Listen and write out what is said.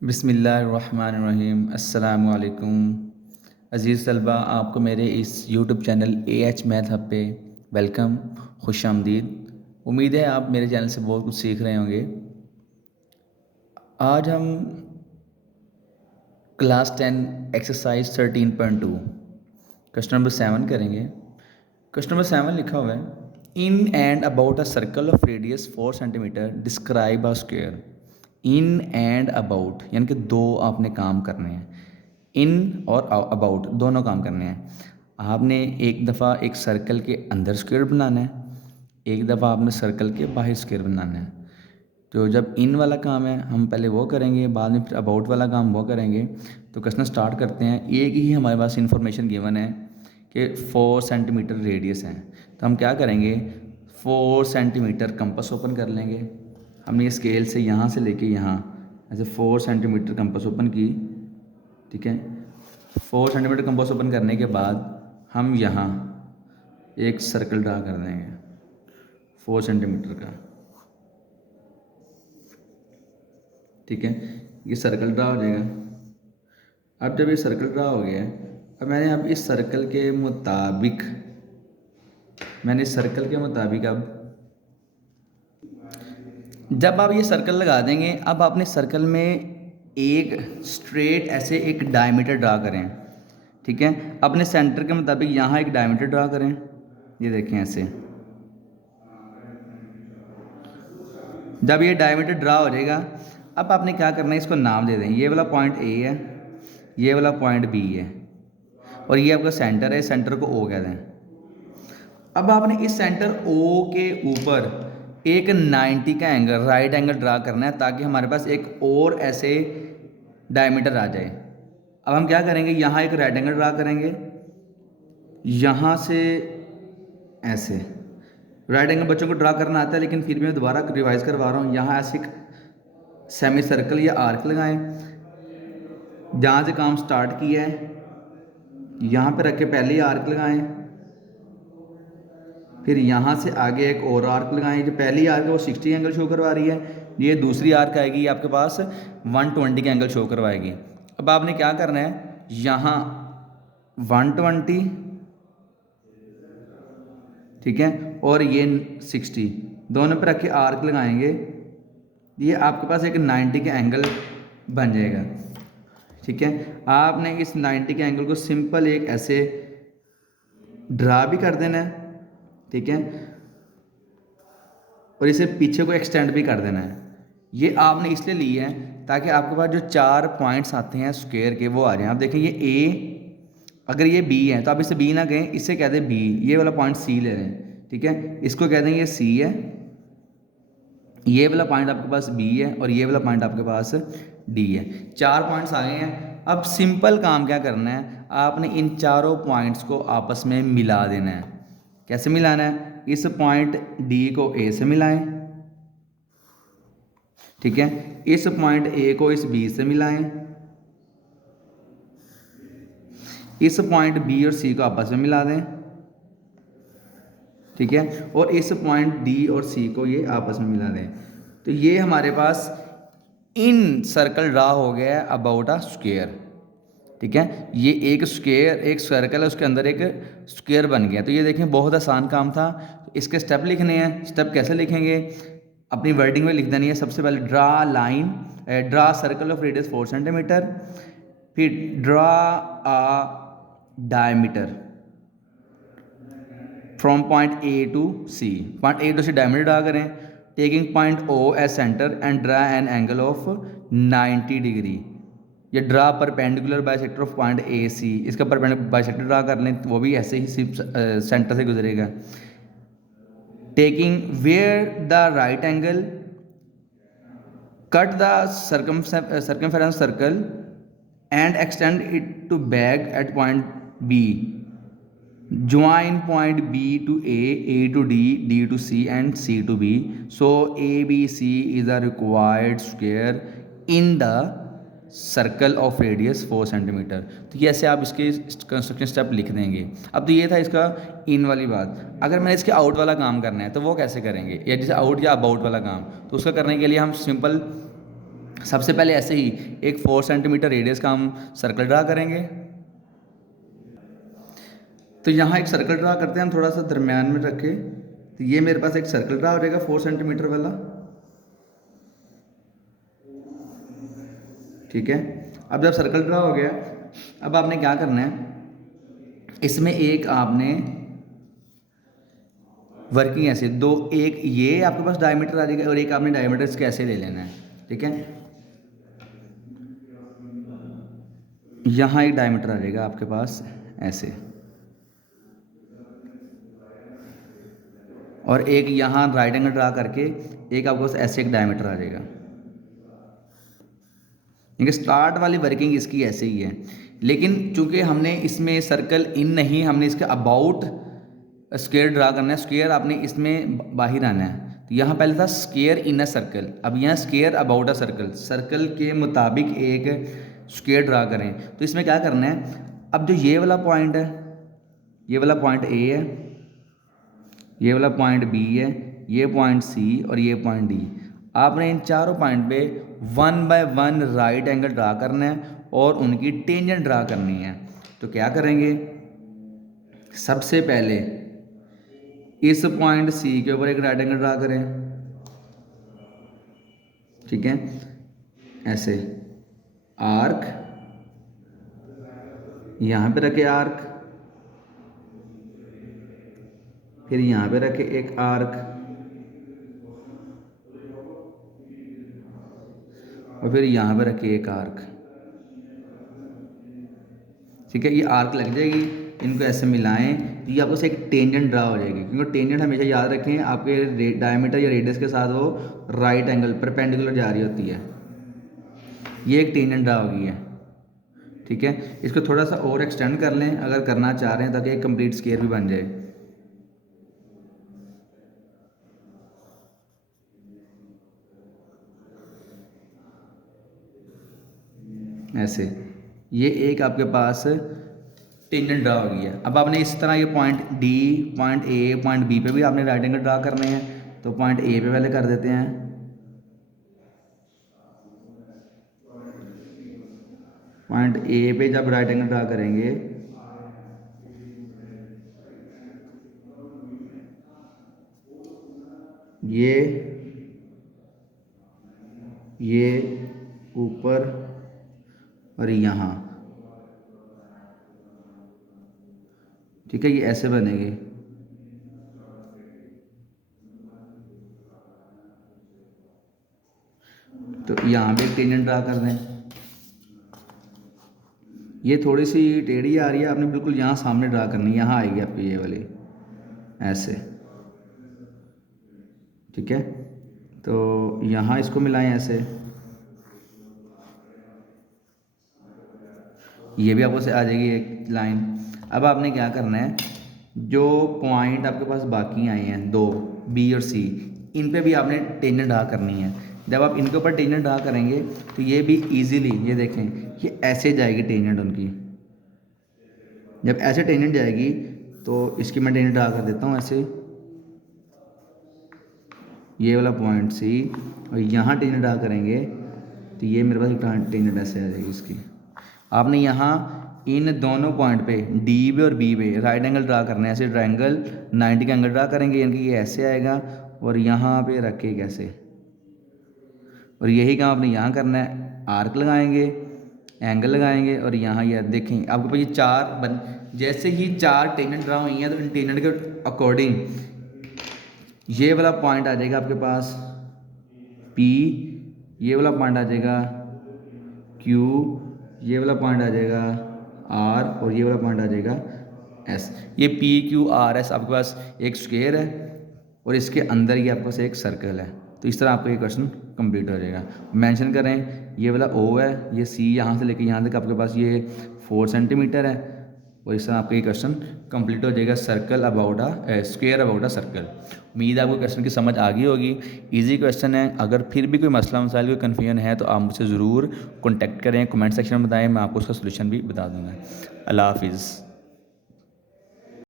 बिस्मिल्लाहिर्रहमानिर्रहीम। अस्सलामु अलैकुम अज़ीज़ तलबा, आपको मेरे इस YouTube channel AH math hub पे वेलकम, खुश आमदीद। उम्मीद है आप मेरे चैनल से बहुत कुछ सीख रहे होंगे। आज हम क्लास 10 एक्सरसाइज 13.2 क्वेश्चन नंबर 7 करेंगे। क्वेश्चन नंबर 7 लिखा हुआ है, in and about a circle of radius 4 centimetre describe a square. In and about यानी कि दो आपने काम करने हैं। इन और अबाउट दोनों काम करने हैं। आपने एक दफ़ा एक सर्कल के अंदर स्क्वायर बनाना है, एक दफ़ा आपने सर्कल के बाहर स्क्वायर बनाना है। तो जब इन वाला काम है हम पहले वो करेंगे, बाद में फिर अबाउट वाला काम वो करेंगे। तो क्वेश्चन स्टार्ट करते हैं। एक ही हमारे पास इन्फॉर्मेशन गिवन है कि 4 सेंटीमीटर रेडियस है। तो हम क्या करेंगे, 4 सेंटीमीटर कंपास ओपन कर लेंगे। हमने ये स्केल से यहाँ से लेके यहाँ ऐसे 4 सेंटीमीटर कंपास ओपन की, ठीक है। 4 सेंटीमीटर कंपास ओपन करने के बाद हम यहाँ एक सर्कल ड्रा कर देंगे 4 सेंटीमीटर का, ठीक है। ये सर्कल ड्रा हो जाएगा। अब जब ये सर्कल ड्रा हो गया है, अब मैंने इस सर्कल के मुताबिक अब जब आप ये सर्कल लगा देंगे, अब आपने सर्कल में एक स्ट्रेट ऐसे एक डायमीटर ड्रा करें, ठीक है। अपने सेंटर के मुताबिक यहाँ एक डायमीटर ड्रा करें। ये देखें ऐसे, जब ये डायमीटर ड्रा हो जाएगा, अब आपने क्या करना है, इसको नाम दे दें। ये वाला पॉइंट ए है, ये वाला पॉइंट बी है, और ये आपका सेंटर है। सेंटर को ओ कह दें। अब आपने इस सेंटर ओ के ऊपर एक 90 का एंगल, राइट एंगल ड्रा करना है, ताकि हमारे पास एक और ऐसे डायमीटर आ जाए। अब हम क्या करेंगे, यहाँ एक राइट एंगल ड्रा करेंगे, यहाँ से ऐसे। राइट एंगल बच्चों को ड्रा करना आता है, लेकिन फिर भी मैं दोबारा रिवाइज करवा रहा हूँ। यहाँ ऐसे एक सेमी सर्कल या आर्क लगाएं। जहाँ से काम स्टार्ट किया है यहाँ पे रख के पहले ही आर्क लगाएं, फिर यहाँ से आगे एक और आर्क लगाएं। जो पहली आर्क है वो 60 एंगल शो करवा रही है, ये दूसरी आर्क आएगी, ये आपके पास 120 का एंगल शो करवाएगी। अब आपने क्या करना है, यहाँ 120, ठीक है, और ये 60, दोनों पे रख के आर्क लगाएंगे। ये आपके पास एक 90 का एंगल बन जाएगा, ठीक है। आपने इस 90 के एंगल को सिंपल एक ऐसे ड्रा भी कर देना है, ठीक है, और इसे पीछे को एक्सटेंड भी कर देना है। ये आपने इसलिए ली है ताकि आपके पास जो 4 पॉइंट्स आते हैं स्क्वायर के वो आ जाएं। आप देखें ये ए, अगर ये बी है तो आप इसे बी ना कहें, इससे कह दें बी। ये वाला पॉइंट सी ले रहे हैं, ठीक है, इसको कह देंगे ये सी है। ये वाला पॉइंट आपके पास बी है और ये वाला पॉइंट आपके पास डी है। 4 पॉइंट्स आ गए हैं। अब सिंपल काम क्या करना है, आपने इन चारों पॉइंट्स को आपस में मिला देना है। कैसे मिलाना है, इस पॉइंट डी को ए से मिलाएं, ठीक है, इस पॉइंट ए को इस बी से मिलाएं, इस पॉइंट बी और सी को आपस में मिला दें, ठीक है, और इस पॉइंट डी और सी को ये आपस में मिला दें। तो ये हमारे पास इन सर्कल ड्रा हो गया है अबाउट अ स्क्वायर, ठीक है। ये एक स्क्वायर, एक सर्कल है, उसके अंदर एक स्क्वायर बन गया। तो ये देखें बहुत आसान काम था। इसके स्टेप लिखने हैं। स्टेप कैसे लिखेंगे, अपनी वर्डिंग में लिख देनी है। सबसे पहले draw circle of radius 4 centimetre, फिर draw a diameter from point A to C. Point A to C diameter draw करें, taking point O as centre and draw an angle of 90 degree. ये draw perpendicular bisector of point A C, इसका perpendicular bisector draw कर लें, वो भी ऐसे ही centre से गुजरेगा। Taking where the right angle, cut the circumference circle and extend it to back at point B. Join point B to A to D, D to C and C to B. So ABC is a required square in the circle of radius 4 centimetre. तो ये ऐसे आप इसके construction step लिख देंगे। अब तो ये था इसका इन वाली बात। अगर मैंने इसके आउट वाला काम करना है तो वो कैसे करेंगे, या जैसे आउट या अबाउट वाला काम, तो उसका करने के लिए हम सिंपल सबसे पहले ऐसे ही एक 4 सेंटीमीटर रेडियस का हम सर्कल ड्रा करेंगे। तो यहाँ एक सर्कल ड्रा करते हैं हम, थोड़ा सा दरम्यान में रखे। तो ये मेरे पास एक सर्कल ड्रा हो जाएगा 4 सेंटीमीटर वाला, ठीक है। अब जब सर्कल ड्रा हो गया, अब आपने क्या करना है, इसमें एक आपने वर्किंग ऐसे दो, एक ये आपके पास डायमीटर आ जाएगा और एक आपने डायमीटर इसके ऐसे ले लेना है, ठीक है। यहाँ एक डायमीटर आ जाएगा आपके पास ऐसे, और एक यहाँ राइट एंगल ड्रा करके एक आपके पास ऐसे एक डायमीटर आ जाएगा। क्योंकि स्टार्ट वाली वर्किंग इसकी ऐसे ही है, लेकिन चूंकि हमने इसमें सर्कल इन नहीं, हमने इसके अबाउट स्क्वायर ड्रा करना है। स्क्वायर आपने इसमें बाहर आना है। तो यहाँ पहले था स्क्वायर इन अ सर्कल, अब यहाँ square about a circle, circle के मुताबिक एक स्क्वायर ड्रा करें। तो इसमें क्या करना है, अब जो ये वाला पॉइंट है, ये वाला पॉइंट ए है, ये वाला पॉइंट बी है, ये पॉइंट सी और ये पॉइंट डी, आपने इन चारों पॉइंट पे 1 बाय 1 राइट एंगल ड्रा करना है और उनकी टेंजेंट ड्रा करनी है। तो क्या करेंगे, सबसे पहले इस पॉइंट सी के ऊपर एक राइट एंगल ड्रा करें, ठीक है, ऐसे आर्क, यहाँ पे रखे आर्क, फिर यहाँ पे रखे एक आर्क, और फिर यहाँ पे रखे एक आर्क, ठीक है। ये आर्क लग जाएगी, इनको ऐसे मिलाएं तो ये आपको से एक टेंजेंट ड्रा हो जाएगी। क्योंकि टेंजेंट हमेशा याद रखें आपके डायमीटर या रेडियस के साथ वो राइट एंगल परपेंडिकुलर जा रही होती है। ये एक टेंजेंट ड्रा हो गई है, ठीक है। इसको थोड़ा सा और एक्सटेंड कर लें अगर करना चाह रहे हैं, ताकि एक कंप्लीट स्क्वायर भी बन जाए। ऐसे ये एक आपके पास टेंजेंट ड्रा हो गई है। अब आपने इस तरह ये point D, point A, point B पे भी आपने राइट एंगल ड्रा करने हैं। तो पॉइंट ए पे पहले कर देते हैं, पॉइंट ए पे जब राइट एंगल ड्रा करेंगे ये ऊपर और यहाँ, ठीक है, ये ऐसे बनेगी। तो यहाँ पे एक टेंजेंट ड्रा कर दें। ये थोड़ी सी टेढ़ी आ रही है, आपने बिल्कुल यहाँ सामने ड्रा करनी है, यहाँ आएगी आपकी ये वाली ऐसे, ठीक है। तो यहाँ इसको मिलाएं ऐसे, ये भी आपको से आ जाएगी एक लाइन। अब आपने क्या करना है, जो पॉइंट आपके पास बाकी आए हैं दो, बी और सी, इन पे भी आपने टेंजेंट ड्रा करनी है। जब आप इनके ऊपर टेंजेंट ड्रा करेंगे तो ये भी इजीली, ये देखें, ये ऐसे जाएगी टेंजेंट उनकी। जब ऐसे टेंजेंट जाएगी तो इसकी मैं टेंजेंट ड्रा कर देता हूँ ऐसे, ये वाला पॉइंट सी, और यहाँ टेंजेंट ड्रा करेंगे तो ये मेरे पास टेंजेंट ऐसे आ जाएगी इसकी। आपने यहाँ इन दोनों पॉइंट पे डी पे और बी पे राइट एंगल ड्रा करना है। ऐसे ट्रायंगल 90 का एंगल ड्रा करेंगे, यानी कि ये ऐसे आएगा और यहाँ पे रखे कैसे, और यही काम आपने यहाँ करना है। आर्क लगाएंगे, एंगल लगाएंगे, और यहाँ ये देखें आपके पास ये चार जैसे ही चार टेंजेंट ड्रा हुई हैं तो इन टेंजेंट के अकॉर्डिंग ये वाला पॉइंट आ जाएगा आपके पास पी, ये वाला पॉइंट आ जाएगा क्यू, ये वाला पॉइंट आ जाएगा आर, और ये वाला पॉइंट आ जाएगा एस। ये पी क्यू आर एस आपके पास एक स्क्वायर है और इसके अंदर ये आपके पास एक सर्कल है। तो इस तरह आपका ये क्वेश्चन कंप्लीट हो जाएगा। मेंशन करें, ये वाला ओ है, ये सी यहाँ से लेके यहाँ तक आपके पास ये 4 सेंटीमीटर है, और इस तरह आपका ये क्वेश्चन कंप्लीट हो जाएगा। Circle about a square about a circle. उम्मीद है आपको क्वेश्चन की समझ आ गई होगी। इजी क्वेश्चन है। अगर फिर भी कोई मसला मसाइल, कोई कन्फ्यूजन है तो आप मुझसे ज़रूर कॉन्टैक्ट करें, कमेंट सेक्शन में बताएं, मैं आपको उसका सोल्यूशन भी बता दूँगा। अल्लाह हाफिज़।